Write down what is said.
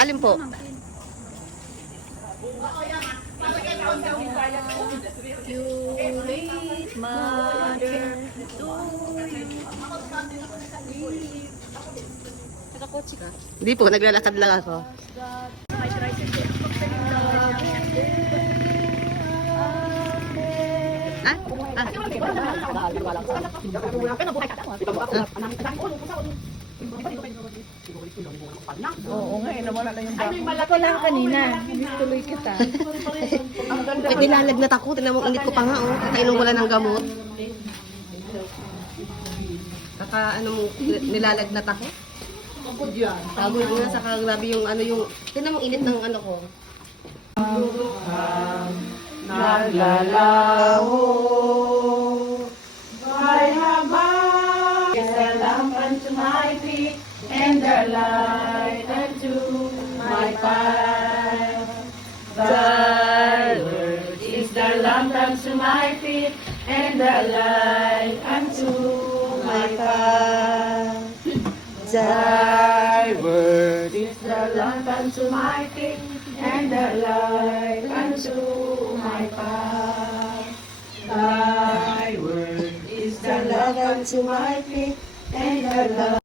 Alin po? Curate mother to Nakakotsi ka? Hindi po, naglalakad lang ako. May tricycle. Ah? Ah. Oo nga, nawala na yung bako. Ako lang kanina. Tuloy kita. Ay, nilalagnat ako. Tingnan mo, init ko pa nga, oh. Kainom wala ng gamot. Ano mo, nilalagnat ako. Pagod nga, saka grabe yung ano yung, tingnan mo, init ng ano ko. Naglalaho may habang is the lamp unto my feet and the light unto my path. Thy word is the lamp unto my feet and the light unto my path. Thy word is the lamp unto my feet and the light unto my path. Thy word is the lamp unto my feet and the light.